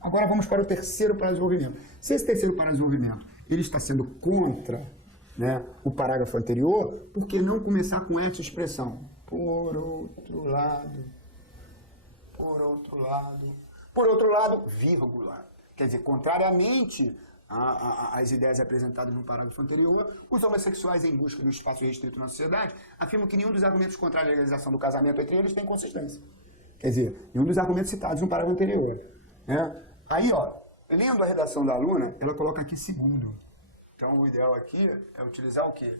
Agora vamos para o terceiro parágrafo de desenvolvimento. Se esse terceiro parágrafo de desenvolvimento ele está sendo contra, né, o parágrafo anterior, por que não começar com essa expressão? Por outro lado, vírgula. Quer dizer, contrariamente às ideias apresentadas no parágrafo anterior, os homossexuais em busca do espaço restrito na sociedade afirmam que nenhum dos argumentos contra a legalização do casamento entre eles tem consistência. Quer dizer, nenhum dos argumentos citados no parágrafo anterior. Né? Aí, ó, lendo a redação da aluna, ela coloca aqui segundo. Então, o ideal aqui é utilizar o quê?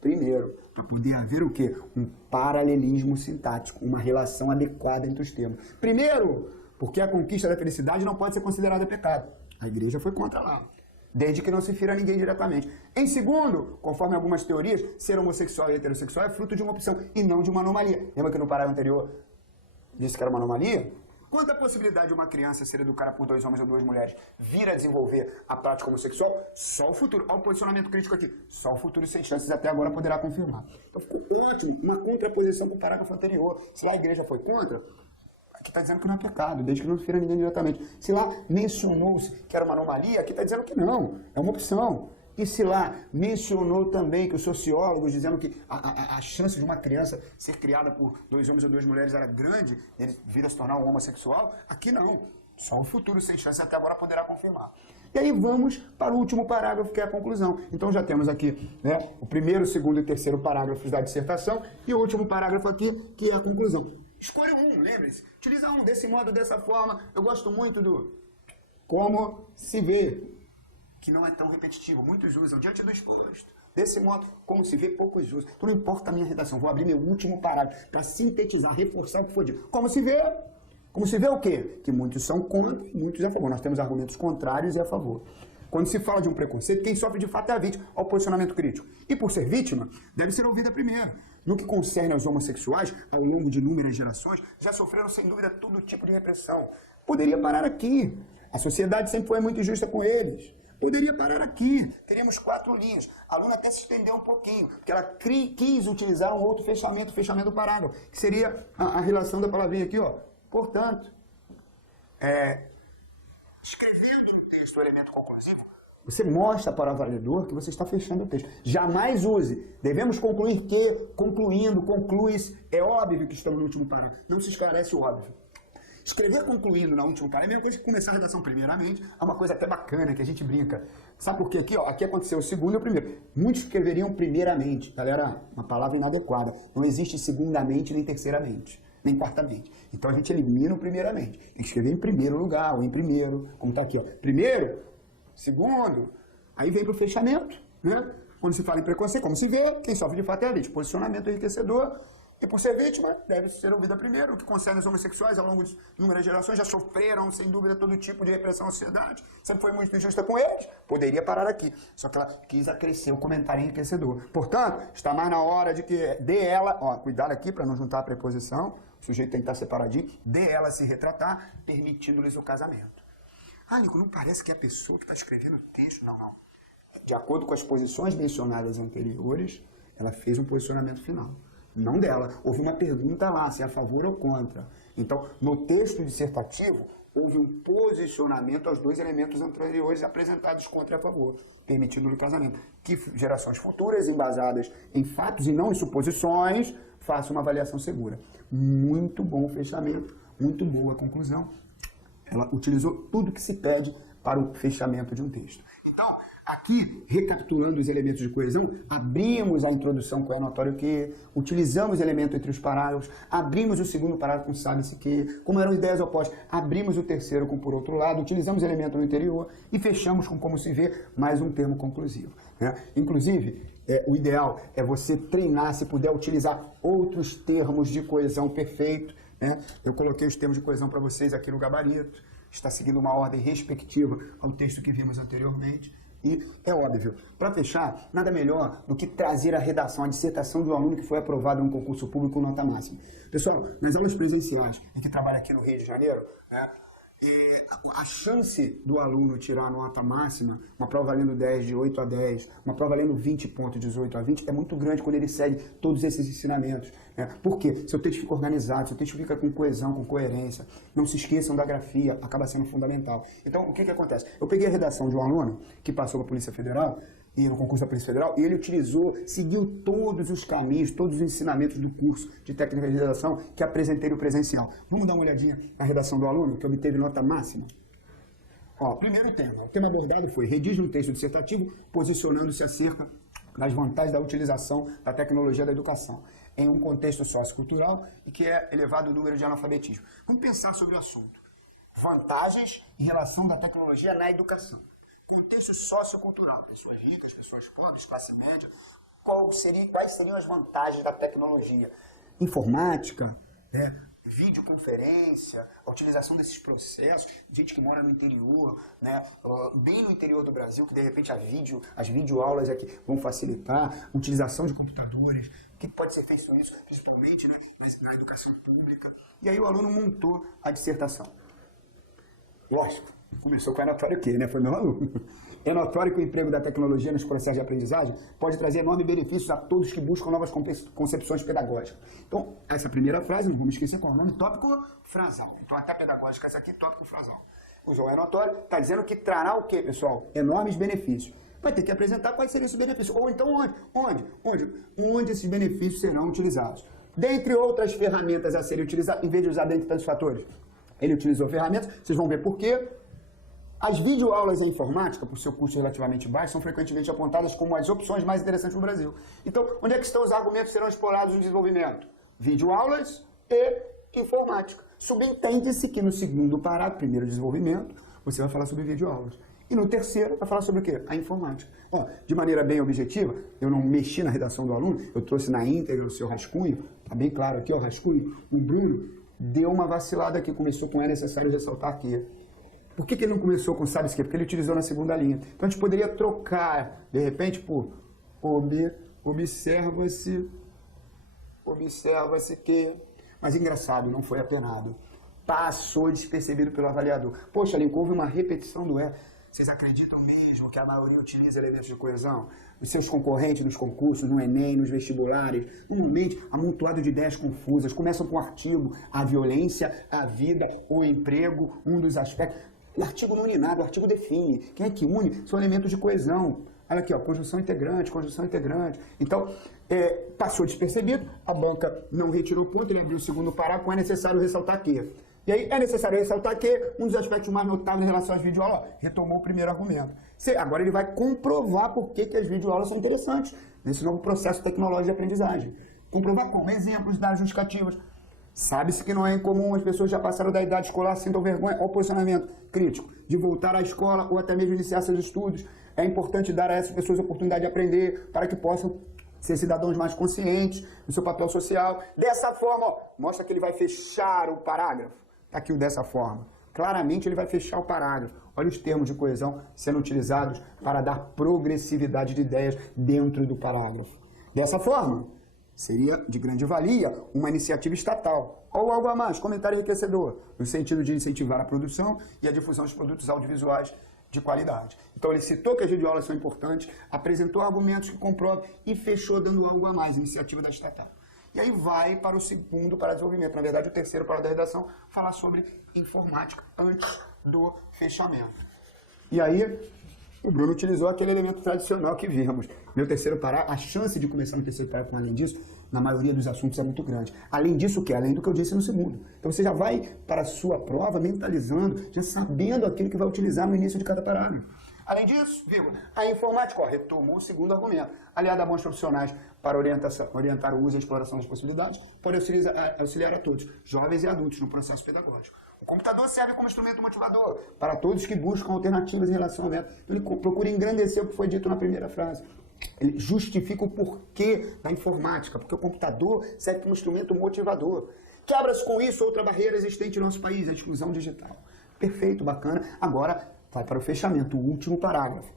Primeiro, para poder haver o quê? Um paralelismo sintático, uma relação adequada entre os termos. Primeiro, porque a conquista da felicidade não pode ser considerada pecado. A igreja foi contra lá, desde que não se fira ninguém diretamente. Em segundo, conforme algumas teorias, ser homossexual e heterossexual é fruto de uma opção e não de uma anomalia. Lembra que no parágrafo anterior disse que era uma anomalia? Quanto à possibilidade de uma criança ser educada por 2 homens ou 2 mulheres vir a desenvolver a prática homossexual, só o futuro, olha o posicionamento crítico aqui, só o futuro sem chances até agora poderá confirmar. Então ficou ótimo, uma contraposição com o parágrafo anterior. Se lá a igreja foi contra, aqui está dizendo que não é pecado, desde que não fira ninguém diretamente. Se lá mencionou-se que era uma anomalia, aqui está dizendo que não, é uma opção. E se lá mencionou também que os sociólogos dizendo que a chance de uma criança ser criada por 2 homens ou 2 mulheres era grande, ele vir a se tornar um homossexual, aqui não. Só o futuro sem chance até agora poderá confirmar. E aí vamos para o último parágrafo, que é a conclusão. Então já temos aqui, né, o primeiro, segundo e terceiro parágrafos da dissertação e o último parágrafo aqui, que é a conclusão. Escolha um, lembre-se. Utiliza um desse modo, dessa forma. Eu gosto muito do como se vê, que não é tão repetitivo. Muitos usam diante do exposto. Desse modo, como se vê, poucos usam. Então não importa a minha redação. Vou abrir meu último parágrafo para sintetizar, reforçar o que foi dito. Como se vê? Como se vê o quê? Que muitos são contra e muitos a favor. Nós temos argumentos contrários e a favor. Quando se fala de um preconceito, quem sofre de fato é a vítima, ao posicionamento crítico. E por ser vítima, deve ser ouvida primeiro. No que concerne aos homossexuais, ao longo de inúmeras gerações, já sofreram sem dúvida todo tipo de repressão. Poderia parar aqui. A sociedade sempre foi muito injusta com eles. Poderia parar aqui. Teríamos 4 linhas. A aluna até se estendeu um pouquinho, porque ela quis utilizar um outro fechamento do parágrafo, que seria a relação da palavrinha aqui, ó. Portanto, escrevendo no texto o elemento conclusivo, você mostra para o avaliador que você está fechando o texto. Jamais use. Devemos concluir que, concluindo, conclui-se. É óbvio que estamos no último parágrafo. Não se esclarece o óbvio. Escrever concluindo na última parágrafo é a mesma coisa que começar a redação primeiramente. É uma coisa até bacana, que a gente brinca. Sabe por quê? Aqui, ó, aqui aconteceu o segundo e o primeiro. Muitos escreveriam primeiramente. Galera, uma palavra inadequada. Não existe segundamente nem terceiramente, nem quartamente. Então a gente elimina o primeiramente. Tem que escrever em primeiro lugar, ou em primeiro, como está aqui, ó. Primeiro, segundo, aí vem para o fechamento, né? Quando se fala em preconceito, como se vê, quem sofre de fato é a vítima. Posicionamento enriquecedor. E por ser vítima, deve ser ouvida primeiro. O que concerne os homossexuais, ao longo de inúmeras gerações, já sofreram, sem dúvida, todo tipo de repressão na sociedade. Sempre foi muito injusta com eles. Poderia parar aqui. Só que ela quis acrescer o comentário enriquecedor. Portanto, está mais na hora de que dê ela... Ó, cuidado aqui para não juntar a preposição. O sujeito tem que estar separadinho. Dê ela se retratar, permitindo-lhes o casamento. Ah, Nico, não parece que é a pessoa que está escrevendo o texto? Não, não. De acordo com as posições mencionadas anteriores, ela fez um posicionamento final. Não dela. Houve uma pergunta lá, se é a favor ou contra. Então, no texto dissertativo, houve um posicionamento aos 2 elementos anteriores apresentados contra e a favor, permitindo-lhe o casamento. Que gerações futuras, embasadas em fatos e não em suposições, façam uma avaliação segura. Muito bom o fechamento, muito boa a conclusão. Ela utilizou tudo que se pede para o fechamento de um texto. Então, aqui, recapitulando os elementos de coesão, abrimos a introdução com é notório que, utilizamos elemento entre os parágrafos, abrimos o segundo parágrafo com sabe-se que, como eram ideias opostas, abrimos o terceiro com por outro lado, utilizamos elemento no interior e fechamos com como se vê mais um termo conclusivo. Né? Inclusive, o ideal é você treinar, se puder, utilizar outros termos de coesão perfeito. Né? Eu coloquei os termos de coesão para vocês aqui no gabarito, está seguindo uma ordem respectiva ao texto que vimos anteriormente. E é óbvio, para fechar, nada melhor do que trazer a redação, a dissertação do aluno que foi aprovado no concurso público com nota máxima. Pessoal, nas aulas presenciais, em que trabalha aqui no Rio de Janeiro, né, A chance do aluno tirar nota máxima, uma prova valendo 10, de 8 a 10, uma prova valendo 20 pontos, de 18 a 20, é muito grande quando ele segue todos esses ensinamentos. Né? Por quê? Seu texto fica organizado, seu texto fica com coesão, com coerência. Não se esqueçam da grafia, acaba sendo fundamental. Então, o que acontece? Eu peguei a redação de um aluno que passou para a Polícia Federal, e no concurso da Polícia Federal, e ele seguiu todos os caminhos, todos os ensinamentos do curso de técnica de redação que apresentei no presencial. Vamos dar uma olhadinha na redação do aluno, que obteve nota máxima? Ó, primeiro tema. O tema abordado foi: redige um texto dissertativo posicionando-se acerca das vantagens da utilização da tecnologia da educação em um contexto sociocultural e que é elevado o número de analfabetismo. Vamos pensar sobre o assunto. Vantagens em relação da tecnologia na educação. Contexto sociocultural, pessoas ricas, pessoas pobres, classe média, quais seriam as vantagens da tecnologia? Informática, videoconferência, a utilização desses processos, gente que mora no interior, né, bem no interior do Brasil, que de repente as videoaulas aqui vão facilitar, utilização de computadores, o que pode ser feito com isso, principalmente, né, na educação pública. E aí o aluno montou a dissertação. Lógico, começou com é notório que, né? Foi meu aluno. É notório que o emprego da tecnologia nos processos de aprendizagem pode trazer enormes benefícios a todos que buscam novas concepções pedagógicas. Então, essa primeira frase, não vamos esquecer qual é o nome, tópico frasal. Então, até pedagógica, essa aqui, tópico frasal. O João é notório, está dizendo que trará o quê, pessoal? Enormes benefícios. Vai ter que apresentar quais seriam esses benefícios. Ou então, onde esses benefícios serão utilizados. Dentre outras ferramentas a serem utilizadas, em vez de usar dentre tantos fatores, ele utilizou ferramentas, vocês vão ver por quê. As videoaulas em informática, por seu custo relativamente baixo, são frequentemente apontadas como as opções mais interessantes no Brasil. Então, onde é que estão os argumentos que serão explorados no desenvolvimento? Videoaulas e informática. Subentende-se que no segundo parágrafo, primeiro desenvolvimento, você vai falar sobre videoaulas. E no terceiro, vai falar sobre o quê? A informática. Ó, de maneira bem objetiva, eu não mexi na redação do aluno, eu trouxe na íntegra o seu rascunho, tá bem claro aqui, ó, o rascunho. O Bruno deu uma vacilada aqui, começou com é necessário ressaltar aqui. Por que ele não começou com sabe-se quê? Porque ele utilizou na segunda linha. Então a gente poderia trocar, de repente, por observa-se que... Mas engraçado, não foi apenado. Passou despercebido pelo avaliador. Poxa, Lincoln, houve uma repetição do é. Vocês acreditam mesmo que a maioria utiliza elementos de coesão? Os seus concorrentes nos concursos, no Enem, nos vestibulares, normalmente amontoado de ideias confusas, começam com o artigo, a violência, a vida, o emprego, um dos aspectos. O artigo não une nada, o artigo define. Quem é que une? São elementos de coesão. Olha aqui, ó, conjunção integrante, conjunção integrante. Então, passou despercebido, a banca não retirou o ponto, ele abriu o segundo parágrafo, é necessário ressaltar que... E aí é necessário ressaltar que um dos aspectos mais notáveis em relação às videoaulas, retomou o primeiro argumento. Agora ele vai comprovar por que as videoaulas são interessantes nesse novo processo tecnológico de aprendizagem. Comprovar como? Exemplos, dados justificativos. Sabe-se que não é incomum as pessoas já passaram da idade escolar, sintam vergonha ao posicionamento crítico de voltar à escola ou até mesmo iniciar seus estudos. É importante dar a essas pessoas a oportunidade de aprender para que possam ser cidadãos mais conscientes do seu papel social. Dessa forma, ó, mostra que ele vai fechar o parágrafo. Está aqui o dessa forma. Claramente ele vai fechar o parágrafo. Olha os termos de coesão sendo utilizados para dar progressividade de ideias dentro do parágrafo. Dessa forma, seria de grande valia uma iniciativa estatal. Ou algo a mais, comentário enriquecedor, no sentido de incentivar a produção e a difusão dos produtos audiovisuais de qualidade. Então ele citou que as videoaulas são importantes, apresentou argumentos que comprovam e fechou dando algo a mais, iniciativa da estatal. E aí vai para o segundo para desenvolvimento, na verdade o terceiro para da redação, falar sobre informática antes do fechamento. E aí o Bruno utilizou aquele elemento tradicional que vimos. Meu terceiro parágrafo, a chance de começar no terceiro parágrafo além disso, na maioria dos assuntos é muito grande. Além disso, o quê? Além do que eu disse no segundo. Então você já vai para a sua prova mentalizando, já sabendo aquilo que vai utilizar no início de cada parágrafo. Além disso, a informática retomou o segundo argumento. Aliada a bons profissionais para orientar o uso e a exploração das possibilidades, pode auxiliar a todos, jovens e adultos, no processo pedagógico. O computador serve como instrumento motivador para todos que buscam alternativas em relacionamento. Ele procura engrandecer o que foi dito na primeira frase. Ele justifica o porquê da informática, porque o computador serve como instrumento motivador. Quebra-se com isso outra barreira existente no nosso país, a exclusão digital. Perfeito, bacana. Agora vai para o fechamento, o último parágrafo.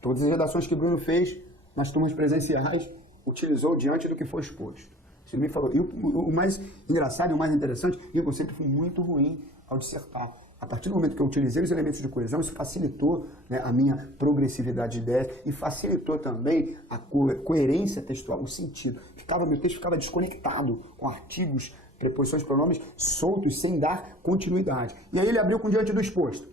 Todas as redações que o Bruno fez nas turmas presenciais, utilizou diante do que foi exposto. Ele me falou. E o mais engraçado e o mais interessante, eu sempre fui muito ruim ao dissertar. A partir do momento que eu utilizei os elementos de coesão, isso facilitou, né, a minha progressividade de ideias e facilitou também a coerência textual, o sentido. Meu texto ficava desconectado com artigos, preposições, pronomes soltos, sem dar continuidade. E aí ele abriu com diante do exposto.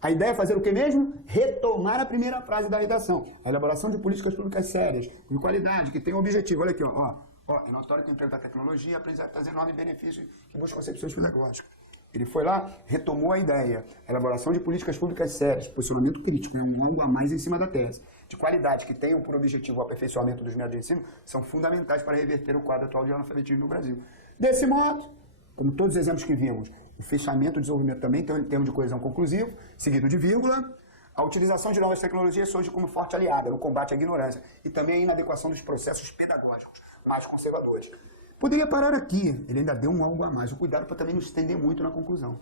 A ideia é fazer o que mesmo? Retomar a primeira frase da redação. A elaboração de políticas públicas sérias, de qualidade, que tem um objetivo. Olha aqui, é notório que o emprego da tecnologia aprendizagem trazer enorme benefício que busca concepções pedagógicas. Ele foi lá, retomou a ideia. A elaboração de políticas públicas sérias, posicionamento crítico, algo a mais em cima da tese. De qualidade, que tenham por objetivo o aperfeiçoamento dos métodos de ensino, são fundamentais para reverter o quadro atual de analfabetismo no Brasil. Desse modo, como todos os exemplos que vimos, o fechamento e o desenvolvimento também tem um termo de coesão conclusivo, seguido de vírgula. A utilização de novas tecnologias surge como forte aliada no combate à ignorância e também na adequação dos processos pedagógicos mais conservadores. Poderia parar aqui, ele ainda deu um algo a mais, o cuidado para também não estender muito na conclusão.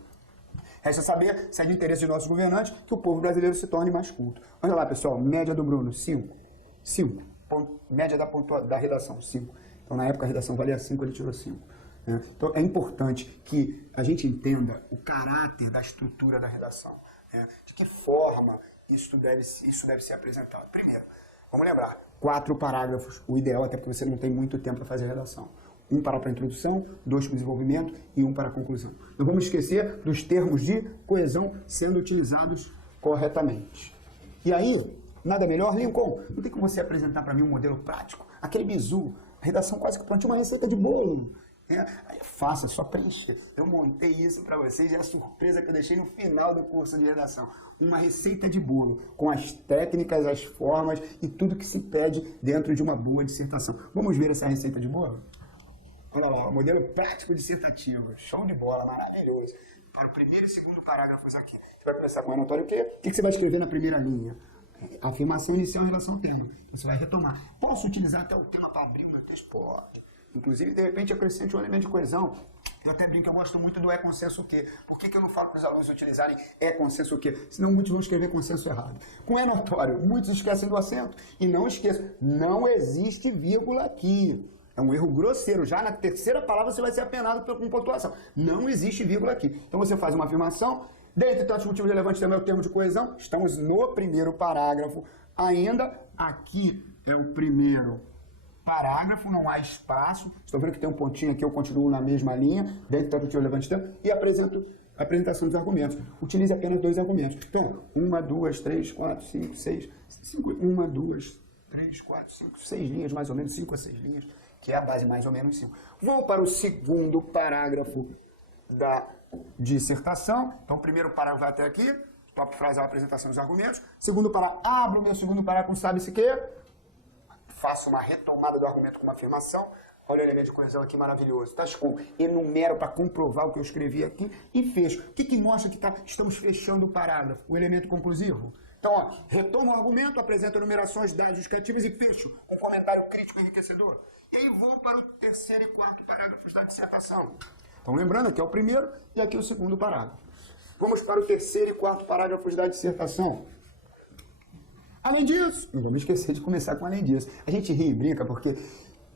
Resta saber se é de interesse de nossos governantes que o povo brasileiro se torne mais culto. Olha lá, pessoal, média do Bruno, 5. 5. Média da redação, 5. Então, na época, a redação valia 5, ele tirou 5. Então, é importante que a gente entenda o caráter da estrutura da redação. De que forma isso deve ser apresentado. Primeiro, vamos lembrar, 4 parágrafos, o ideal, até porque você não tem muito tempo para fazer a redação. 1 para a introdução, 2 para o desenvolvimento e 1 para a conclusão. Não vamos esquecer dos termos de coesão sendo utilizados corretamente. E aí, nada melhor, Lincoln, não tem como você apresentar para mim um modelo prático, aquele bizu, a redação quase que prontinha, uma receita de bolo. Aí faça, só preencher. Eu montei isso para vocês, é a surpresa que eu deixei no final do curso de redação. Uma receita de bolo, com as técnicas, as formas e tudo que se pede dentro de uma boa dissertação. Vamos ver essa receita de bolo? Olha lá, modelo prático dissertativo. Show de bola, maravilhoso. Para o primeiro e segundo parágrafos aqui. Você vai começar com o anotório o quê? O que você vai escrever na primeira linha? Afirmação inicial em relação ao tema. Então você vai retomar. Posso utilizar até o tema para abrir o meu texto? Pode. Inclusive, de repente, acrescente um elemento de coesão. Eu até brinco que eu gosto muito do é consenso o quê. Por que eu não falo para os alunos utilizarem é consenso o quê? Senão muitos vão escrever consenso errado. Com é notório, muitos esquecem do acento. E não esqueçam, não existe vírgula aqui. É um erro grosseiro. Já na terceira palavra você vai ser apenado com pontuação. Não existe vírgula aqui. Então você faz uma afirmação. Dentre tantos motivos relevantes também é o termo de coesão. Estamos no primeiro parágrafo. Ainda aqui é o primeiro parágrafo, não há espaço. Estou vendo que tem um pontinho aqui, eu continuo na mesma linha. Dentre tantos motivos relevantes também. E apresento a apresentação dos argumentos. Utilize apenas 2 argumentos. Então, 1, 2, 3, 4, 5, 6. 1, 2, 3, 4, 5, 6 linhas, mais ou menos, 5 a 6 linhas. Que é a base mais ou menos 5. Vou para o segundo parágrafo da dissertação. Então, o primeiro parágrafo vai até aqui. Top frase é a apresentação dos argumentos. Segundo parágrafo, abro o meu segundo parágrafo, sabe-se que? Faço uma retomada do argumento com uma afirmação. Olha o elemento de coesão aqui maravilhoso. Tá com enumero para comprovar o que eu escrevi aqui e fecho. O que mostra que estamos fechando o parágrafo? O elemento conclusivo. Então, retomo o argumento, apresento enumerações, dados justificativos e fecho com comentário crítico enriquecedor. E aí vou para o terceiro e quarto parágrafos da dissertação. Então, lembrando, aqui é o primeiro e aqui é o segundo parágrafo. Vamos para o terceiro e quarto parágrafos da dissertação. Além disso, não vamos esquecer de começar com além disso. A gente ri e brinca porque,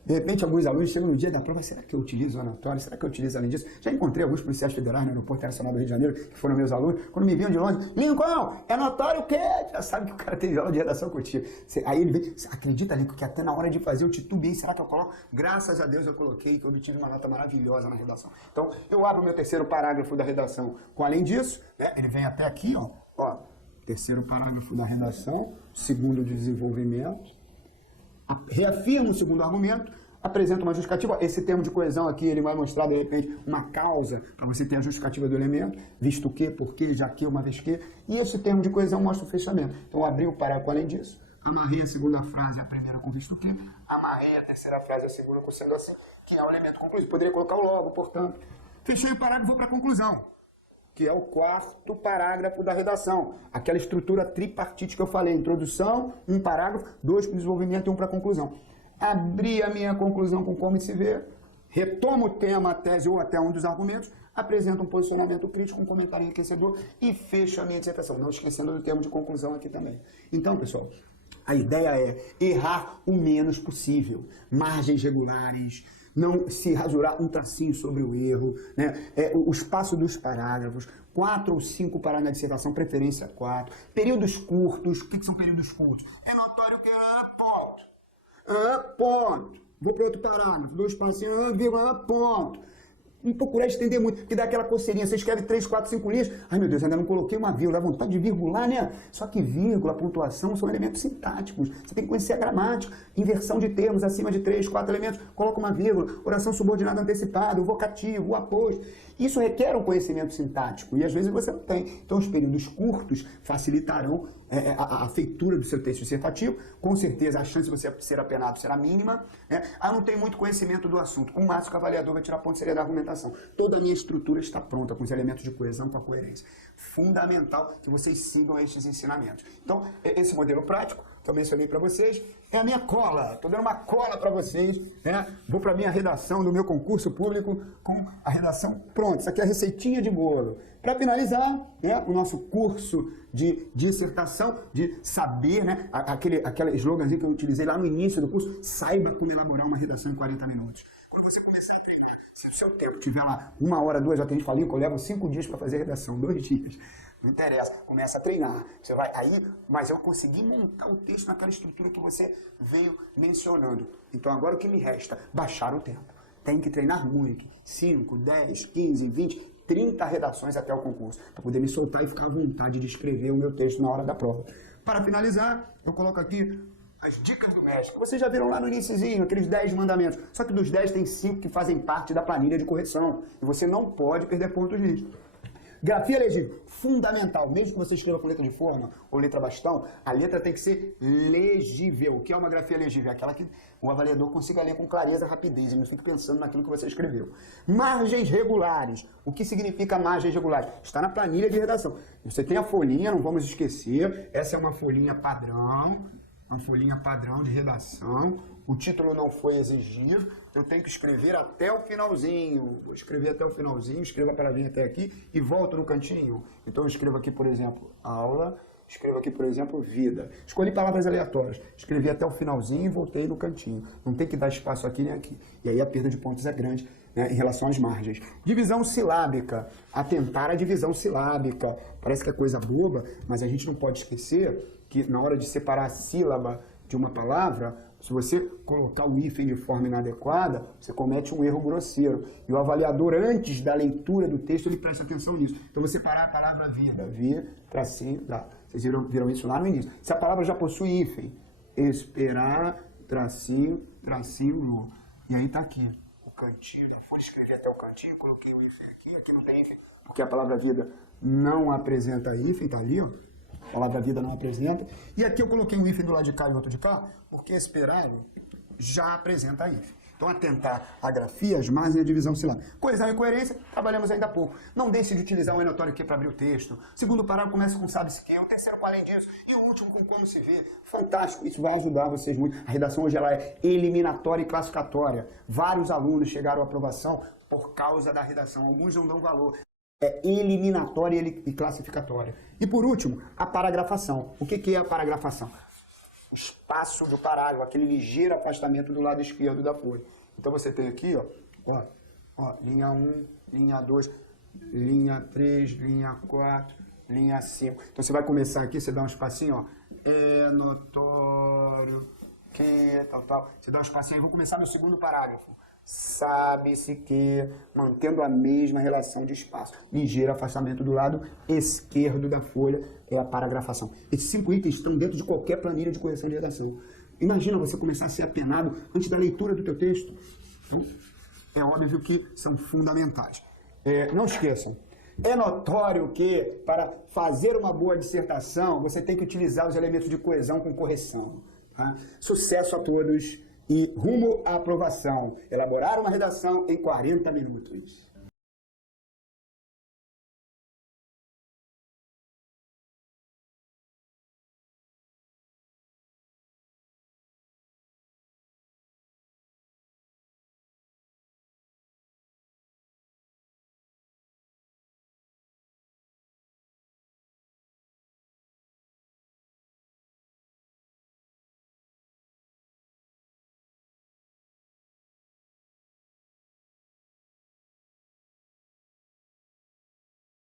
de repente, alguns alunos chegam no dia da prova, será que eu utilizo o anatório? Será que eu utilizo além disso? Já encontrei alguns policiais federais no Aeroporto Internacional do Rio de Janeiro, que foram meus alunos, quando me viam de longe, Lincoln, é anatório o quê? Já sabe que o cara tem aula de redação contigo. Aí ele vem, acredita, Lincoln, que até na hora de fazer eu titubeei, será que eu coloco? Graças a Deus eu coloquei, que eu obtive uma nota maravilhosa na redação. Então, eu abro o meu terceiro parágrafo da redação com além disso, né? Ele vem até aqui, ó, terceiro parágrafo da redação, segundo desenvolvimento, reafirmo o segundo argumento, apresento uma justificativa. Esse termo de coesão aqui, ele vai mostrar, de repente, uma causa para você ter a justificativa do elemento, visto que, porque, já que, uma vez que. E esse termo de coesão mostra o fechamento. Então, abri o parágrafo além disso, amarrei a segunda frase, a primeira com visto que, amarrei a terceira frase, a segunda com sendo assim, que é o elemento conclusivo. Poderia colocar o logo, portanto. Fechei o parágrafo e vou para a conclusão, que é o quarto parágrafo da redação. Aquela estrutura tripartite que eu falei, introdução, um parágrafo, 2 para o desenvolvimento e 1 para a conclusão. Abri a minha conclusão com como se vê, retomo o tema, a tese ou até um dos argumentos, apresento um posicionamento crítico, um comentário enriquecedor e fecho a minha dissertação, não esquecendo do termo de conclusão aqui também. Então, pessoal, a ideia é errar o menos possível. Margens regulares, não se rasurar um tracinho sobre o erro, né? O espaço dos parágrafos, 4 ou 5 parágrafos na dissertação, preferência 4. Períodos curtos, o que são períodos curtos? É notório que ponto. Vou para outro parágrafo, 2 espacinhos, vírgula, ponto. Não procurar estender muito, porque dá aquela coceirinha. Você escreve 3, 4, 5 linhas. Ai, meu Deus, ainda não coloquei uma vírgula. Dá vontade de virgular, né? Só que vírgula, pontuação são elementos sintáticos. Você tem que conhecer a gramática, inversão de termos acima de 3, 4 elementos. Coloca uma vírgula, oração subordinada antecipada, o vocativo, o aposto. Isso requer um conhecimento sintático e às vezes você não tem. Então, os períodos curtos facilitarão a feitura do seu texto dissertativo. Com certeza, a chance de você ser apenado será mínima. Né? Não tem muito conhecimento do assunto. O máximo que o avaliador vai tirar ponto seria da argumentação. Toda a minha estrutura está pronta, com os elementos de coesão, com a coerência. Fundamental que vocês sigam estes ensinamentos. Então, esse modelo prático que eu mencionei para vocês é a minha cola. Estou dando uma cola para vocês. Né? Vou para a minha redação do meu concurso público com a redação pronta. Isso aqui é a receitinha de bolo. Para finalizar, né, o nosso curso de dissertação, de saber, né, aquele sloganzinho que eu utilizei lá no início do curso, saiba como elaborar uma redação em 40 minutos. Quando você começar a treinar, se o seu tempo tiver lá 1 hora, 2 horas, tem gente falando que eu levo 5 dias para fazer redação, 2 dias. Não interessa, começa a treinar. Você vai aí, mas eu consegui montar o texto naquela estrutura que você veio mencionando. Então agora o que me resta? Baixar o tempo. Tem que treinar muito. 5, 10, 15, 20, 30 redações até o concurso, para poder me soltar e ficar à vontade de escrever o meu texto na hora da prova. Para finalizar, eu coloco aqui as dicas do mestre. Vocês já viram lá no iniciozinho, aqueles 10 mandamentos. Só que dos 10 tem 5 que fazem parte da planilha de correção. E você não pode perder pontos nisso. Grafia legível, fundamental. Mesmo que você escreva com letra de forma ou letra bastão, a letra tem que ser legível. O que é uma grafia legível? É aquela que o avaliador consiga ler com clareza e rapidez, e não fique pensando naquilo que você escreveu. Margens regulares. O que significa margens regulares? Está na planilha de redação. Você tem a folhinha, não vamos esquecer. Essa é uma folhinha padrão. Uma folhinha padrão de redação. O título não foi exigido. Eu tenho que escrever até o finalzinho. Vou escrever até o finalzinho, escrevo a palavrinha até aqui e volto no cantinho. Então eu escrevo aqui, por exemplo, aula. Escrevo aqui, por exemplo, vida. Escolhi palavras aleatórias. Escrevi até o finalzinho e voltei no cantinho. Não tem que dar espaço aqui nem aqui. E aí a perda de pontos é grande, né, em relação às margens. Divisão silábica. Atentar à divisão silábica. Parece que é coisa boba, mas a gente não pode esquecer que na hora de separar a sílaba de uma palavra, se você colocar o hífen de forma inadequada, você comete um erro grosseiro. E o avaliador, antes da leitura do texto, ele presta atenção nisso. Então, você parar a palavra vida, tracinho, dá. Vocês viram isso lá no início. Se a palavra já possui hífen, esperar, tracinho, no. E aí tá aqui, o cantinho, não foi escrever até o cantinho, coloquei o hífen aqui não tem hífen, porque a palavra vida não apresenta hífen, tá ali, ó. A palavra vida não apresenta. E aqui eu coloquei um hífen do lado de cá e outro de cá, porque esperado já apresenta hífen. Então, atentar a grafia, as margens e a divisão silábica. Coesão e coerência, trabalhamos ainda há pouco. Não deixe de utilizar o enotório aqui para abrir o texto. O segundo parágrafo começa com sabe-se que, o terceiro com além disso, e o último com como se vê. Fantástico, isso vai ajudar vocês muito. A redação hoje ela é eliminatória e classificatória. Vários alunos chegaram à aprovação por causa da redação. Alguns não dão valor. É eliminatória e classificatória. E por último, a paragrafação. O que é a paragrafação? O espaço do parágrafo, aquele ligeiro afastamento do lado esquerdo da folha. Então você tem aqui, ó, linha 1, linha 2, linha 3, linha 4, linha 5. Então você vai começar aqui, você dá um espacinho, ó, é notório que, tal. Você dá um espacinho aí, vou começar meu segundo parágrafo. Sabe-se que, mantendo a mesma relação de espaço. Ligeiro afastamento do lado esquerdo da folha é a paragrafação. Esses 5 itens estão dentro de qualquer planilha de correção de redação. Imagina você começar a ser apenado antes da leitura do teu texto. Então, é óbvio que são fundamentais. Não esqueçam, é notório que, para fazer uma boa dissertação, você tem que utilizar os elementos de coesão com correção. Tá? Sucesso a todos! E rumo à aprovação, elaborar uma redação em 40 minutos.